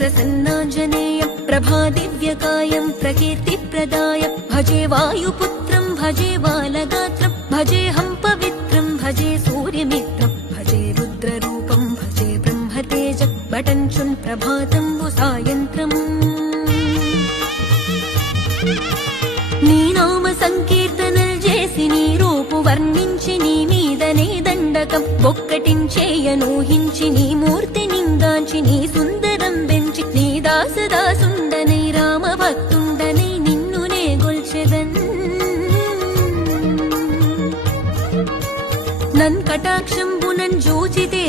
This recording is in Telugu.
प्रसन्नाञ्जनेयं प्रभादिव्यकायं प्रकीर्तिप्रदाय भजे वायुपुत्रं भजे बालगात्रं भजेऽहं पवित्रं भजे सूर्यमित्रं भजे रुद्ररूपं भजे ब्रह्मतेज बटञ्चुन् प्रभातं सायन्त्रम् నీ నామ సంకీర్తనలు చేసి నీ రూపు వర్ణించి నీ మీదనే దండకం ఒక్కటించేయనూహించి నీ మూర్తి నింగాంచి నీ సుందరం పెంచి నీ దాసదాసుండనై రామభక్తుండనై నిన్నునే గొల్చెదన్ నన్ కటాక్షంబునన్ జూచితే